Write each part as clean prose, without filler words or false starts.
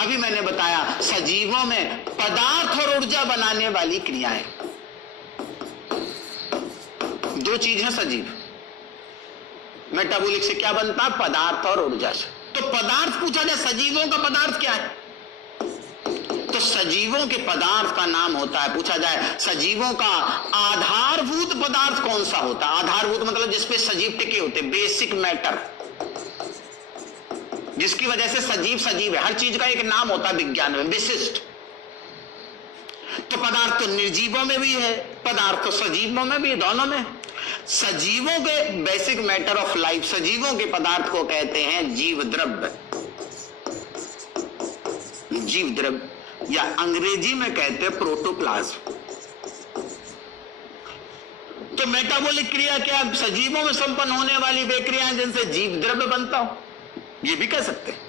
अभी मैंने बताया सजीवों में पदार्थ और ऊर्जा बनाने वाली क्रियाएं, दो चीज है सजीव। मेटाबॉलिक से क्या बनता है? पदार्थ और ऊर्जा से। तो पदार्थ पूछा जाए सजीवों का पदार्थ क्या है, तो सजीवों के पदार्थ का नाम होता है, पूछा जाए सजीवों का आधारभूत पदार्थ कौन सा होता है? आधारभूत मतलब जिसपे सजीव टिके होते, बेसिक मैटर, जिसकी वजह से सजीव सजीव है। हर चीज का एक नाम होता है विज्ञान में, विशिष्ट। तो पदार्थ तो निर्जीवों में भी है, पदार्थ तो सजीवों में भी है, दोनों में। सजीवों के बेसिक मैटर ऑफ लाइफ, सजीवों के पदार्थ को कहते हैं जीव द्रव्य। जीव द्रव्य या अंग्रेजी में कहते हैं प्रोटोप्लाज्म। तो मेटाबॉलिक क्रिया क्या? सजीवों में संपन्न होने वाली वे क्रियाएं जिनसे जीव द्रव्य बनता हो, ये भी कह सकते हैं।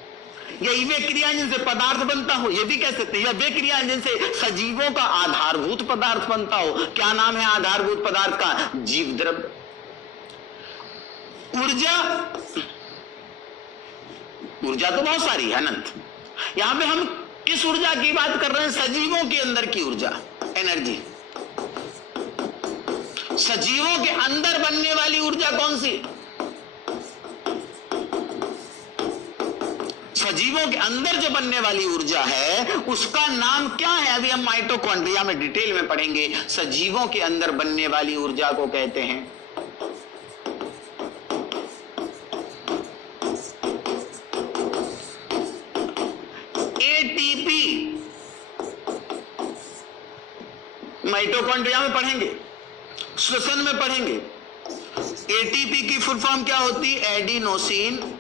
या वे क्रियाएं जिनसे पदार्थ बनता हो, ये भी कह सकते हैं। या वे क्रियाएं जिनसे सजीवों का आधारभूत पदार्थ बनता हो। क्या नाम है आधारभूत पदार्थ का? जीव द्रव्य। ऊर्जा, ऊर्जा तो बहुत सारी है अनंत। यहां पे हम किस ऊर्जा की बात कर रहे हैं? सजीवों के अंदर की ऊर्जा, एनर्जी। सजीवों के अंदर बनने वाली ऊर्जा कौन सी? सजीवों के अंदर जो बनने वाली ऊर्जा है उसका नाम क्या है? अभी हम माइटोकॉन्ड्रिया में डिटेल में पढ़ेंगे। सजीवों के अंदर बनने वाली ऊर्जा को कहते हैं एटीपी। माइटोकॉन्ड्रिया में पढ़ेंगे, श्वसन में पढ़ेंगे। एटीपी की फुल फॉर्म क्या होती? Adenosine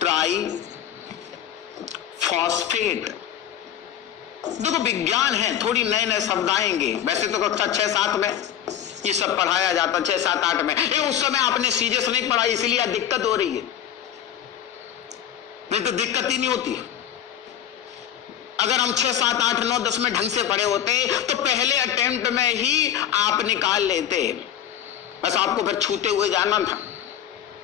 try phosphate. देखो विज्ञान है, थोड़ी नए नए शब्द आएंगे। वैसे तो कक्षा 6-7 में ये सब पढ़ाया जाता, 6-7-8 में। उस समय आपने सीरियस नहीं पढ़ा, इसलिए दिक्कत हो रही है, नहीं तो दिक्कत ही नहीं होती। अगर हम 6-7-8-9-10 में ढंग से पढ़े होते तो पहले अटेम्प्ट में ही आप निकाल लेते, बस आपको फिर छूते हुए जाना था।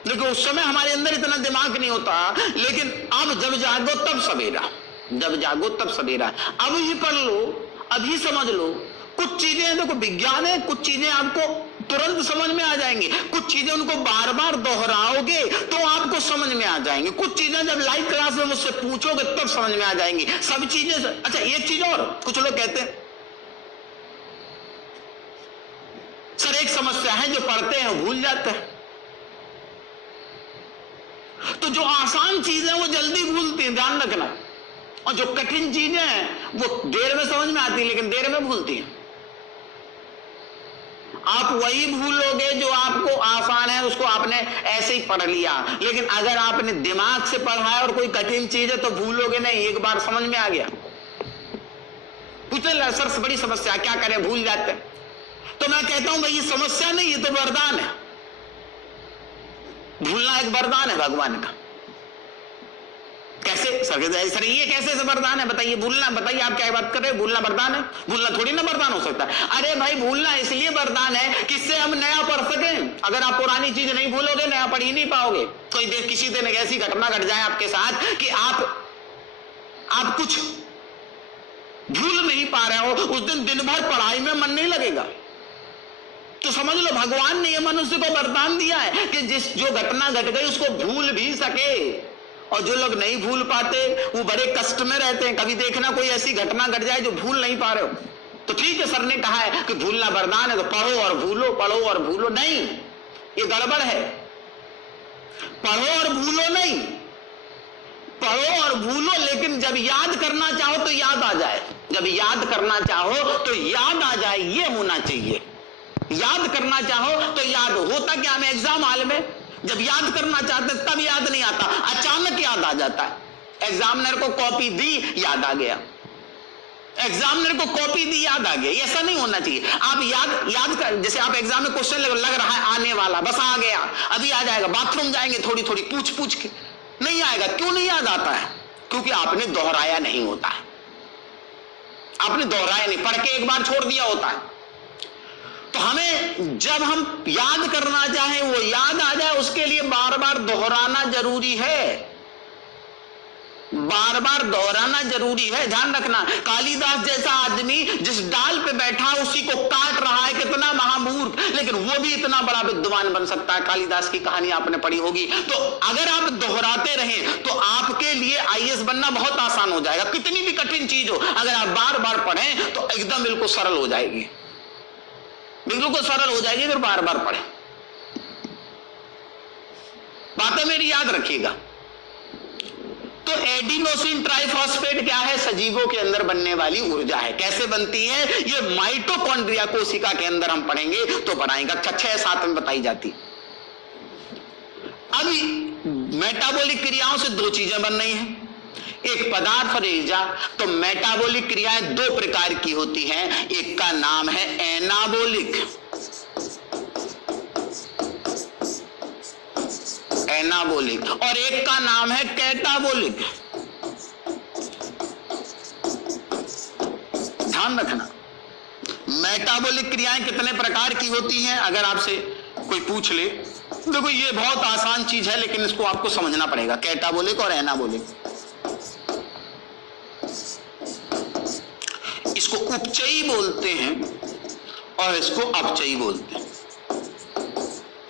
लेकिन उस समय हमारे अंदर इतना दिमाग नहीं होता। लेकिन अब जब जागो तब सवेरा, जब जागो तब सवेरा। अब ही पढ़ लो, अभी समझ लो। कुछ चीजें देखो विज्ञान है, कुछ चीजें आपको तुरंत समझ में आ जाएंगी, कुछ चीजें उनको बार बार दोहराओगे तो आपको समझ में आ जाएंगी, कुछ चीजें जब लाइव क्लास में मुझसे पूछोगे तब समझ में आ जाएंगी सब चीजें। अच्छा एक चीज और, कुछ लोग कहते हैं सर एक समस्या है जो पढ़ते हैं भूल जाते हैं। तो जो आसान चीजें वो जल्दी भूलती हैं, ध्यान रखना। और जो कठिन चीजें हैं वो देर में समझ में आती है लेकिन देर में भूलती हैं। आप वही भूलोगे जो आपको आसान है, उसको आपने ऐसे ही पढ़ लिया। लेकिन अगर आपने दिमाग से पढ़ा है और कोई कठिन चीज है तो भूलोगे नहीं, एक बार समझ में आ गया। पूछे सर बड़ी समस्या क्या करें, भूल जाते हैं। तो मैं कहता हूं भाई ये समस्या नहीं, ये तो वरदान है। भूलना एक वरदान है भगवान का। कैसे सर ये कैसे वरदान है बताइए? भूलना, बताइए आप क्या बात कर रहे हैं? भूलना वरदान है? भूलना थोड़ी ना वरदान हो सकता है। अरे भाई भूलना इसलिए वरदान है कि इससे हम नया पढ़ सकें। अगर आप पुरानी चीज नहीं भूलोगे नया पढ़ ही नहीं पाओगे। कोई देर किसी दिन ऐसी घटना घट जाए आपके साथ कि आप कुछ भूल नहीं पा रहे हो, उस दिन भर पढ़ाई में मन नहीं लगेगा। तो समझ लो भगवान ने ये मनुष्य को वरदान दिया है कि जो घटना घट गई उसको भूल भी सके। और जो लोग नहीं भूल पाते वो बड़े कष्ट में रहते हैं। कभी देखना कोई ऐसी घटना घट जाए जो भूल नहीं पा रहे हो, तो ठीक है सर ने कहा है कि भूलना वरदान है तो पढ़ो और भूलो, पढ़ो और भूलो। नहीं, ये गड़बड़ है। पढ़ो और भूलो नहीं, पढ़ो और भूलो, लेकिन जब याद करना चाहो तो याद आ जाए। जब याद करना चाहो तो याद आ जाए, ये होना चाहिए। याद करना चाहो तो याद होता क्या हमें एग्जाम हॉल में जब याद करना चाहते तब याद नहीं आता, अचानक याद आ जाता है। एग्जामिनर को कॉपी दी, याद आ गया। एग्जामिनर को कॉपी दी, याद आ गया। ऐसा नहीं होना चाहिए। आप याद कर, जैसे आप एग्जाम में क्वेश्चन लग रहा है आने वाला, बस आ गया, अभी आ जाएगा। बाथरूम जाएंगे थोड़ी थोड़ी पूछ के, नहीं आएगा। क्यों नहीं याद आता है? क्योंकि आपने दोहराया नहीं होता है। आपने दोहराया नहीं, पढ़ के एक बार छोड़ दिया होता है। तो हमें जब हम याद करना चाहें वो याद आ जाए, उसके लिए बार बार दोहराना जरूरी है। बार बार दोहराना जरूरी है, ध्यान रखना। कालिदास जैसा आदमी जिस डाल पे बैठा उसी को काट रहा है, कितना महामूर्ख, लेकिन वो भी इतना बड़ा विद्वान बन सकता है। कालिदास की कहानी आपने पढ़ी होगी। तो अगर आप दोहराते रहें तो आपके लिए आईएएस बनना बहुत आसान हो जाएगा। कितनी भी कठिन चीज हो, अगर आप बार बार पढ़ें तो एकदम बिल्कुल सरल हो जाएगी, बिल्कुल सरल हो जाएगी। फिर बार बार पढ़ें, बातें मेरी याद रखिएगा। तो एडिनोसिन ट्राइफॉस्फेट क्या है? सजीवों के अंदर बनने वाली ऊर्जा है। कैसे बनती है? ये माइटोकॉन्ड्रिया कोशिका के अंदर हम पढ़ेंगे तो पढ़ाएंगे। 6-7 में बताई जाती। अब मेटाबॉलिक क्रियाओं से 2 चीजें बन रही हैं, एक पदार्थ और ऊर्जा। तो मेटाबॉलिक क्रियाएं 2 प्रकार की होती हैं। एक का नाम है एनाबॉलिक, एनाबॉलिक, और एक का नाम है कैटाबॉलिक। ध्यान रखना, मेटाबॉलिक क्रियाएं कितने प्रकार की होती हैं? अगर आपसे कोई पूछ ले, देखो ये बहुत आसान चीज है लेकिन इसको आपको समझना पड़ेगा। कैटाबॉलिक और एनाबॉलिक, इसको उपचयी बोलते हैं और इसको अपचयी बोलते हैं।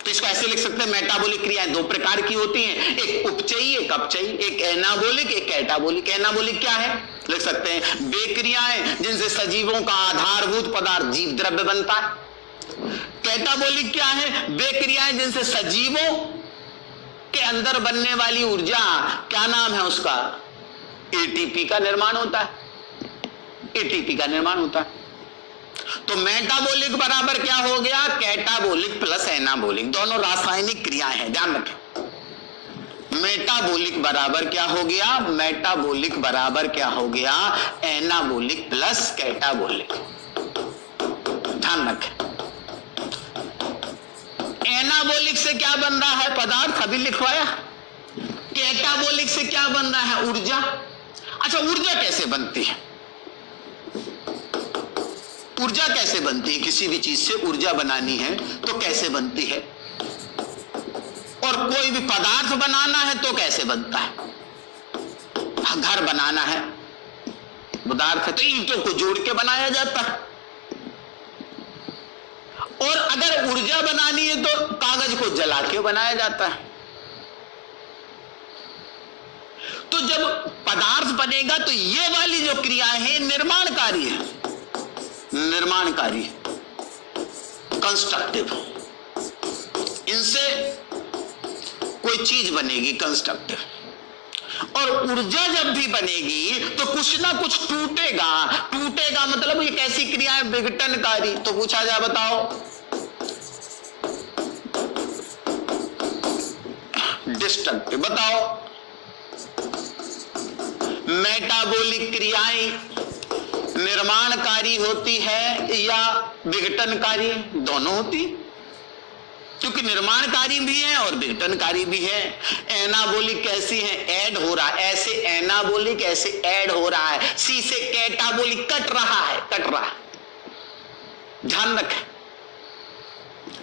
तो इसको ऐसे लिख सकते हैं, मेटाबॉलिक क्रियाएं 2 प्रकार की होती हैं, एक उपचयी एक अपचयी, एक एनाबॉलिक एक कैटाबॉलिक। एनाबॉलिक क्या है? लिख सकते हैं वे क्रियाएं जिनसे सजीवों का आधारभूत पदार्थ जीव द्रव्य बनता है। कैटाबॉलिक क्या है? वे क्रियाएं जिनसे सजीवों के अंदर बनने वाली ऊर्जा, क्या नाम है उसका? एटीपी का निर्माण होता है, एटीपी का निर्माण होता है। तो मेटाबॉलिक बराबर क्या हो गया? कैटाबॉलिक प्लस एनाबॉलिक, दोनों रासायनिक क्रियाएं हैं, ध्यान रखें। मेटाबॉलिक बराबर क्या हो गया? मेटाबॉलिक बराबर क्या हो गया? एनाबॉलिक प्लस कैटाबॉलिक, ध्यान रखें। एनाबॉलिक से क्या बन रहा है? पदार्थ, अभी लिखवाया। कैटाबॉलिक से क्या बन रहा है? ऊर्जा। अच्छा, ऊर्जा कैसे बनती है? ऊर्जा कैसे बनती है? किसी भी चीज से ऊर्जा बनानी है तो कैसे बनती है? और कोई भी पदार्थ बनाना है तो कैसे बनता है? घर बनाना है, पदार्थ है, तो ईंटों को जोड़ के बनाया जाता है। और अगर ऊर्जा बनानी है तो कागज को जला के बनाया जाता है। तो जब पदार्थ बनेगा तो ये वाली जो क्रियाएं हैं निर्माणकारी है, निर्माणकारी, कंस्ट्रक्टिव। इनसे कोई चीज बनेगी कंस्ट्रक्टिव। और ऊर्जा जब भी बनेगी तो कुछ ना कुछ टूटेगा। टूटेगा मतलब ये कैसी क्रिया है? विघटनकारी। तो पूछा जाए, बताओ, डिस्ट्रक्टिव। बताओ, मेटाबॉलिक क्रियाएं निर्माणकारी होती है या विघटनकारी? दोनों होती, क्योंकि निर्माणकारी भी है और विघटनकारी भी है। एनाबॉलिक कैसी है? ऐड हो रहा है, ऐसे एनाबॉलिक ऐसे ऐड हो रहा है। सी से कैटाबॉलिक कट रहा है, कट रहा है, ध्यान रखें।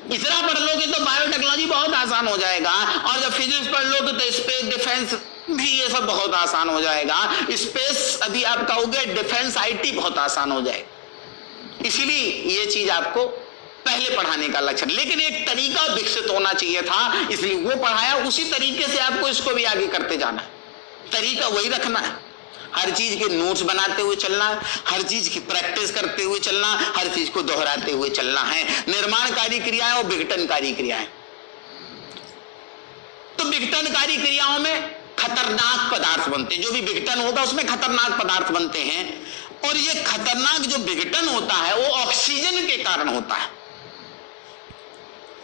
इतना पढ़ लोगे तो बायोटेक्नोलॉजी बहुत आसान हो जाएगा, और जब फिजिक्स पढ़ लोगे तो स्पेस डिफेंस भी ये सब बहुत आसान हो जाएगा। स्पेस अभी आप कहोगे, डिफेंस आईटी बहुत आसान हो जाएगा। इसीलिए ये चीज आपको पहले पढ़ाने का लक्ष्य, लेकिन एक तरीका विकसित होना चाहिए था, इसलिए वो पढ़ाया। उसी तरीके से आपको इसको भी आगे करते जाना है, तरीका वही रखना है। हर चीज के नोट्स बनाते हुए चलना है, हर चीज की प्रैक्टिस करते हुए चलना, हर चीज को दोहराते हुए चलना है। निर्माणकारी क्रियाएं और विघटनकारी क्रियाएं। तो विघटनकारी क्रियाओं में खतरनाक पदार्थ बनते हैं, जो भी विघटन होगा उसमें खतरनाक पदार्थ बनते हैं। और ये खतरनाक जो विघटन होता है वो ऑक्सीजन के कारण होता है।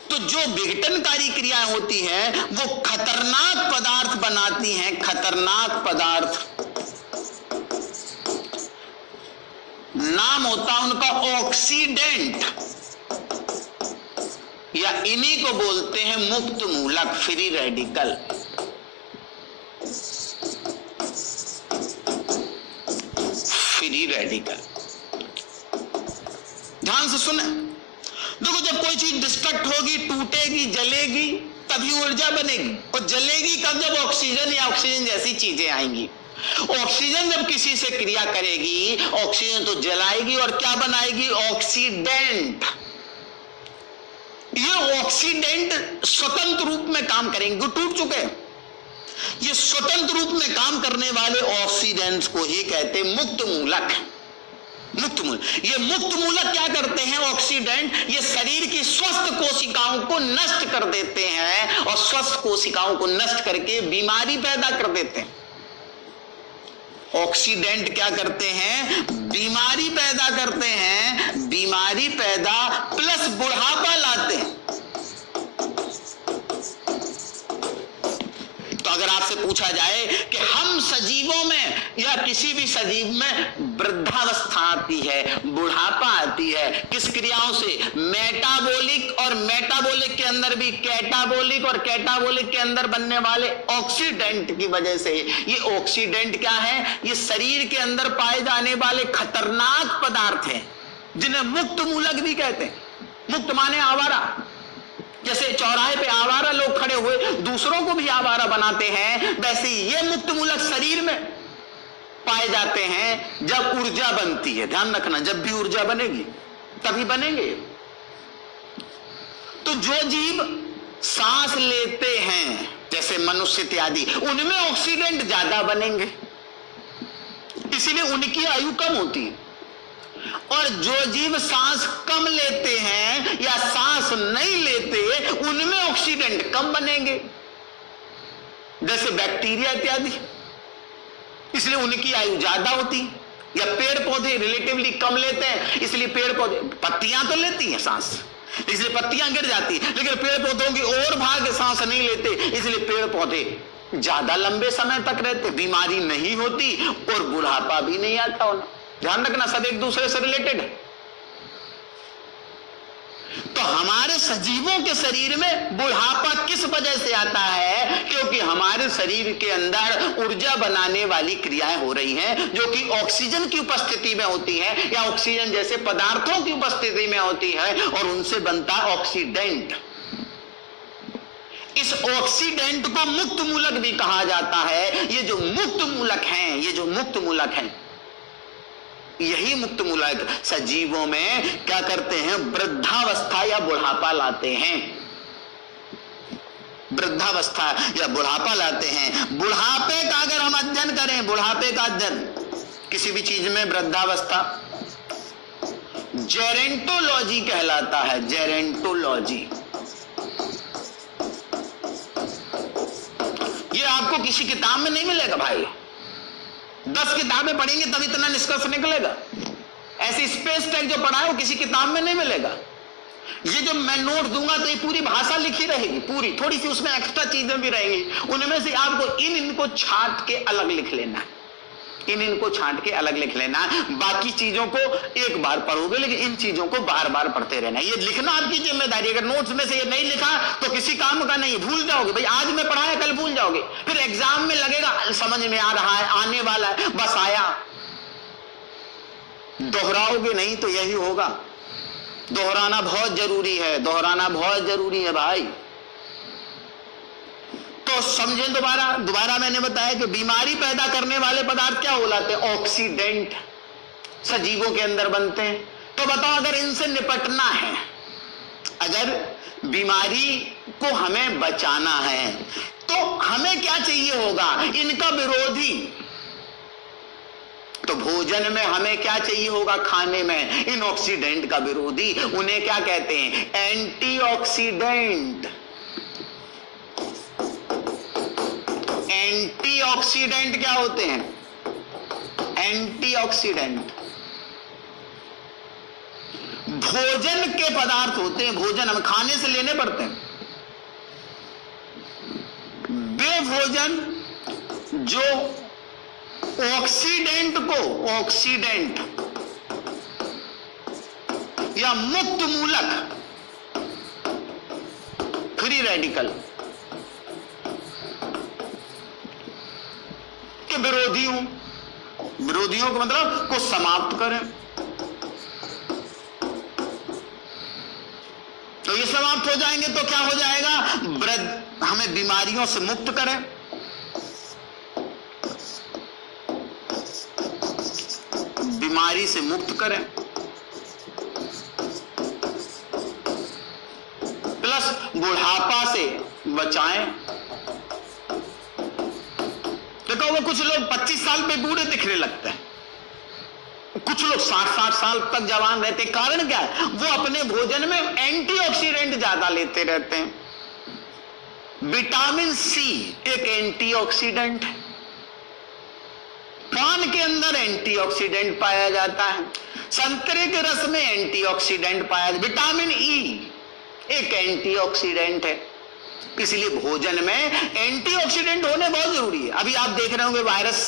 तो जो विघटनकारी क्रियाएं होती हैं वो खतरनाक पदार्थ बनाती हैं, खतरनाक पदार्थ। नाम होता है उनका ऑक्सीडेंट, या इन्हीं को बोलते हैं मुक्त मूलक, फ्री रेडिकल। फ्री रेडिकल, ध्यान से सुने। देखो, जब कोई चीज डिस्ट्रक्ट होगी, टूटेगी, जलेगी, तभी ऊर्जा बनेगी। और जलेगी कब? जब ऑक्सीजन या ऑक्सीजन जैसी चीजें आएंगी। ऑक्सीजन जब किसी से क्रिया करेगी, ऑक्सीजन तो जलाएगी और क्या बनाएगी? ऑक्सीडेंट। ये ऑक्सीडेंट स्वतंत्र रूप में काम करेंगे, टूट चुके हैं। ये स्वतंत्र रूप में काम करने वाले ऑक्सीडेंट्स को ही कहते हैं मुक्त मूलक। मुक्त मूलक, ये मुक्त मूलक क्या करते हैं? ऑक्सीडेंट ये शरीर की स्वस्थ कोशिकाओं को नष्ट कर देते हैं और स्वस्थ कोशिकाओं को नष्ट करके बीमारी पैदा कर देते हैं। ऑक्सीडेंट क्या करते हैं? बीमारी पैदा करते हैं, बीमारी पैदा प्लस बुढ़ापा लाते हैं। तो अगर आपसे पूछा जाए कि हम सजीवों में या किसी भी सजीव में वृद्धावस्था आती है, बुढ़ापा आती है, किस क्रियाओं से? मेटाबॉलिक, और मेटाबॉलिक के अंदर भी कैटाबॉलिक, और कैटाबॉलिक के अंदर बनने वाले ऑक्सीडेंट की वजह से। ये ऑक्सीडेंट क्या है? ये शरीर के अंदर पाए जाने वाले खतरनाक पदार्थ हैं जिन्हें मुक्त मूलक भी कहते हैं। मुक्त माने आवारा। जैसे चौराहे पे आवारा लोग खड़े हुए दूसरों को भी आवारा बनाते हैं, वैसे ये मुक्त मूलक शरीर में पाए जाते हैं जब ऊर्जा बनती है। ध्यान रखना, जब भी ऊर्जा बनेगी तभी बनेंगे। तो जो जीव सांस लेते हैं जैसे मनुष्य इत्यादि, उनमें ऑक्सीडेंट ज्यादा बनेंगे, इसीलिए उनकी आयु कम होती है। और जो जीव सांस कम लेते हैं या सांस नहीं लेते, उनमें ऑक्सीडेंट कम बनेंगे, जैसे बैक्टीरिया इत्यादि, इसलिए उनकी आयु ज्यादा होती। या पेड़ पौधे रिलेटिवली कम लेते हैं, इसलिए पेड़ पौधे, पत्तियां तो लेती हैं सांस, इसलिए पत्तियां गिर जाती है, लेकिन पेड़ पौधों की और भाग सांस नहीं लेते, इसलिए पेड़ पौधे ज्यादा लंबे समय तक रहते, बीमारी नहीं होती और बुढ़ापा भी नहीं आता होना। ध्यान रखना, सब एक दूसरे से रिलेटेड है। तो हमारे सजीवों के शरीर में बुढ़ापा किस वजह से आता है? क्योंकि हमारे शरीर के अंदर ऊर्जा बनाने वाली क्रियाएं हो रही हैं, जो कि ऑक्सीजन की उपस्थिति में होती है या ऑक्सीजन जैसे पदार्थों की उपस्थिति में होती है, और उनसे बनता है ऑक्सीडेंट। इस ऑक्सीडेंट को मुक्त मूलक भी कहा जाता है। ये जो मुक्त मूलक हैं, ये जो मुक्त मूलक हैं, यही मुक्त मूलक सजीवों में क्या करते हैं? वृद्धावस्था या बुढ़ापा लाते हैं। वृद्धावस्था या बुढ़ापा लाते हैं। बुढ़ापे का अगर हम अध्ययन करें, बुढ़ापे का अध्ययन किसी भी चीज में, वृद्धावस्था जेरेंटोलॉजी कहलाता है। जेरेंटोलॉजी ये आपको किसी किताब में नहीं मिलेगा भाई, 10 किताबें पढ़ेंगे तब इतना निष्कर्ष निकलेगा। ऐसी स्पेस टेक जो पढ़ा है वो किसी किताब में नहीं मिलेगा। ये जो मैं नोट दूंगा तो ये पूरी भाषा लिखी रहेगी, पूरी, थोड़ी सी उसमें एक्स्ट्रा चीजें भी रहेंगी, उनमें से आपको इनको छांट के अलग लिख लेना, इनको छांट के अलग लिख लेना। बाकी चीजों को एक बार पढ़ोगे, लेकिन इन चीजों को बार बार पढ़ते रहना। ये लिखना आपकी जिम्मेदारी। अगर नोट्स में से ये नहीं लिखा तो किसी काम का नहीं, भूल जाओगे भाई। आज में पढ़ाया, कल भूल जाओगे, फिर एग्जाम में लगेगा समझ में आ रहा है, आने वाला है, बस आया। दोहराओगे नहीं तो यही होगा। दोहराना बहुत जरूरी है, दोहराना बहुत जरूरी है भाई। तो समझें दोबारा मैंने बताया कि बीमारी पैदा करने वाले पदार्थ क्या होते हैं? ऑक्सीडेंट सजीवों के अंदर बनते हैं। तो बताओ, अगर इनसे निपटना है, अगर बीमारी को हमें बचाना है, तो हमें क्या चाहिए होगा? इनका विरोधी। तो भोजन में हमें क्या चाहिए होगा? खाने में इन ऑक्सीडेंट का विरोधी, उन्हें क्या कहते हैं? एंटीऑक्सीडेंट। एंटीऑक्सीडेंट क्या होते हैं? एंटीऑक्सीडेंट भोजन के पदार्थ होते हैं। भोजन हम खाने से लेने पड़ते हैं। वे भोजन जो ऑक्सीडेंट या मुक्त मूलक, फ्री रेडिकल के विरोधियों को मतलब को समाप्त करें। तो ये समाप्त हो जाएंगे तो क्या हो जाएगा? हमें बीमारियों से मुक्त करें। बीमारी से मुक्त करें, प्लस बुढ़ापा से बचाएं। देखो वो कुछ लोग 25 साल पे बूढ़े दिखने लगते हैं, कुछ लोग 60-60 साल तक जवान रहते। कारण क्या है? वो अपने भोजन में एंटीऑक्सीडेंट ज्यादा लेते रहते हैं। विटामिन सी एक एंटीऑक्सीडेंट है, पान के अंदर एंटीऑक्सीडेंट पाया जाता है, संतरे के रस में एंटीऑक्सीडेंट पाया जाता है, विटामिन ई एक एंटीऑक्सीडेंट है। इसलिए भोजन में एंटीऑक्सीडेंट होने बहुत जरूरी है। अभी आप देख रहे होंगे वायरस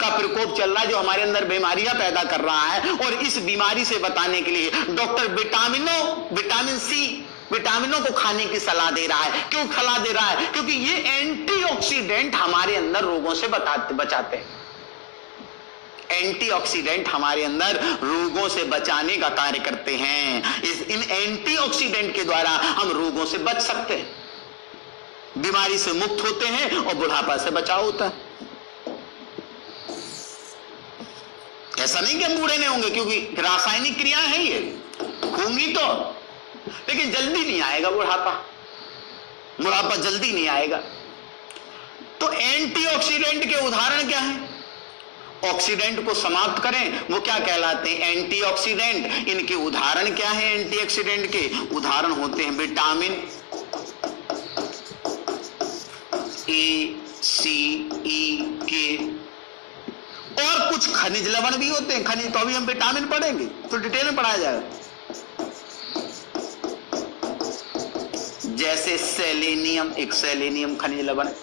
का प्रकोप चल रहा है जो हमारे अंदर बीमारियां पैदा कर रहा है, और इस बीमारी से बचाने के लिए डॉक्टर विटामिन सी विटामिनों को खाने की सलाह दे रहा है। क्यों सलाह दे रहा है? क्योंकि ये एंटीऑक्सीडेंट हमारे अंदर रोगों से बचाते हैं। एंटीऑक्सीडेंट हमारे अंदर रोगों से बचाने का कार्य करते हैं। इन एंटीऑक्सीडेंट के द्वारा हम रोगों से बच सकते हैं, बीमारी से मुक्त होते हैं और बुढ़ापा से बचाव होता है। ऐसा नहीं कि हम बूढ़े नहीं होंगे, क्योंकि रासायनिक क्रियाएं हैं ये, होंगी तो, लेकिन जल्दी नहीं आएगा बुढ़ापा जल्दी नहीं आएगा। तो एंटीऑक्सीडेंट के उदाहरण क्या हैं? ऑक्सीडेंट को समाप्त करें, वो क्या कहलाते हैं? एंटीऑक्सीडेंट। इनके उदाहरण क्या है? एंटीऑक्सीडेंट के उदाहरण होते हैं विटामिन ए, सी, ई, के, और कुछ खनिज लवण भी होते हैं। खनिज तो अभी हम विटामिन पढ़ेंगे तो डिटेल में पढ़ाया जाएगा। जैसे सेलेनियम, एक सेलेनियम खनिज लवण है,